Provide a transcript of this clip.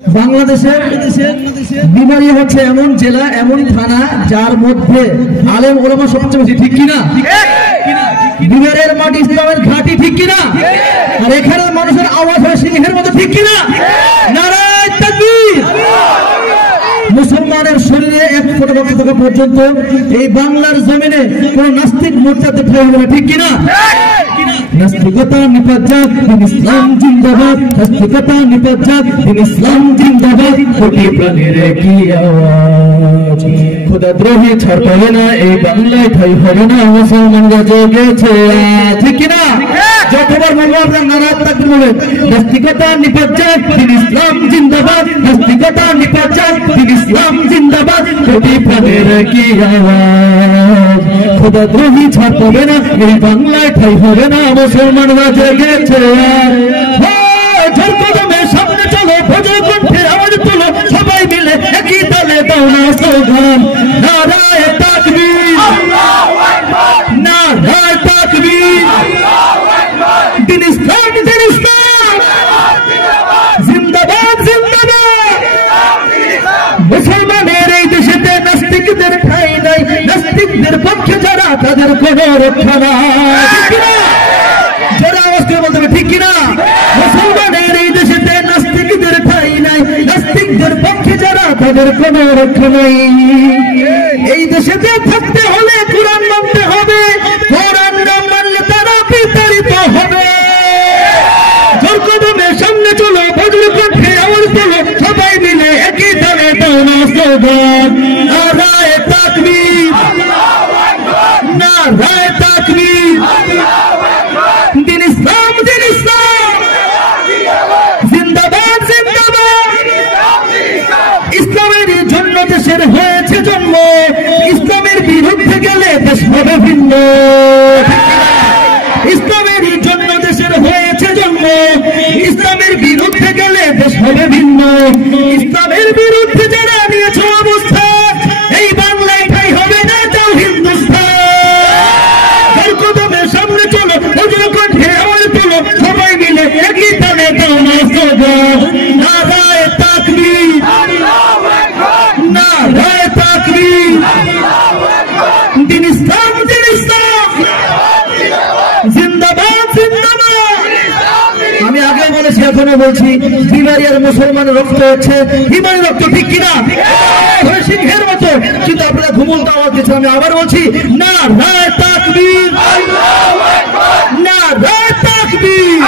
বাংলাদেশের বিমারি হচ্ছে এমন জেলা এমন থানা যার মধ্যে আলেম ওলামা সবচেয়ে বেশি, ঠিক কিনা? বিমারের মাটি ইসলামের ঘাঁটি, ঠিক কিনা? আর এখানে মানুষের আওয়াজ হয় সিংহের মতো, ঠিক কিনা? নারায়ে তাকবীর। মুসলমানের শরীরে এক ফোঁটা রক্ত থাকা পর্যন্ত এই বাংলার জমিনে কোন নাস্তিক মোর্চাতে ঠাঁই হবে না, ঠিক কিনা? নাস্তিকতা নিপাত যাক, দিন ইসলাম জিন্দাবাদ। নাস্তিকতা নিপাত যাক, দিন ইসলাম জিন্দাবাদ। কোটি প্রাণের কি আওয়াজ, খোদাদ্রোহী ছাড় পাবে না এই বাংলায়, ঠাঁই হবে না মুসলমানরা জেগেছে, ঠিক কিনা? যতবার বলবো আপনার নারায়ে তাকবীর বলেন। নাস্তিকতা নিপাত যাক, দিন ইসলাম জিন্দাবাদ। নাস্তিকতা নিপাত যাক, দিন ইসলাম জিন্দাবাদ। কোটি প্রাণের কি আওয়াজ, খোদাদ্রোহী ছাড় পাবে না এই বাংলায়, ঠাঁই হবে না মুসলমানরা জেগেছে। ঝড়কদমের সামনে চলো, ভোজের কণ্ঠে আওয়াজ তোলো, সবাই মিলে একই তালে দাও না স্লোগান, নারায়ে তাকবীর, নারায়ে তাকবীর। দিন ইসলাম, দিন ইসলাম জিন্দাবাদ, জিন্দাবাদ। মুসলমানের এই দেশেতে নাস্তিকদের ঠাঁই নাই, নাস্তিকদের পক্ষে যারা তাদের কোনো রক্ষা নাই, যারা আওয়াজ করে বলতে হবে, ঠিক কিনা? মুসলমানের এই দেশেতে নাস্তিকদের ঠাঁই নাই, নাস্তিকদের পক্ষে যারা তাদের কোনো রক্ষা নাই। এই দেশেতে থাকতে হলে কোরআন মানতে হবে, কোরআন না মানলে তারা বিতাড়িত হবে। ঝড়কদমের সামনে চলো, ভোজের কণ্ঠে আওয়াজ তোলো, সবাই মিলে একই তালে দাও না স্লোগান, নারায়ে তাকবীর, নারায়ে তাকবীর। দিন ইসলাম, দিন ইসলাম জিন্দাবাদ, জিন্দাবাদ। ইসলামের জন্য দেশের হয়েছে জন্ম, ইসলামের বিরুদ্ধে গেলে দেশ হবে ভিন্ন। ইসলামের জন্য দেশের হয়েছে জন্ম, ইসলামের বিরুদ্ধে গেলে দেশ হবে ভিন্ন। ইসলামের বিরুদ্ধে যারা নিয়েছ অবস্থান, এই বাংলায় ঠাঁই হবে না, যাও হিন্দুস্তান। ঝড়কদমের সামনে চলো, ভোজের কণ্ঠে আওয়াজ তোলো, সবাই মিলে একই তালে দাও না স্লোগান, নারায়ে তাকবীর, নারায়ে তাকবীর। দিন ইসলাম, দিন ইসলাম জিন্দাবাদ, জিন্দাবাদ। আমি আগে বলেছি, এখনো বলছি, বিমারিয়ার মুসলমান রক্ত হচ্ছে হিমানি রক্ত, ঠিক কিনা? সিংহের মতো, কিন্তু আপনারা ঘুমন্ত আওয়াজ দিচ্ছেন। আমি আবার বলছি, নারায়ে তাকবীর, নারায়ে তাকবীর।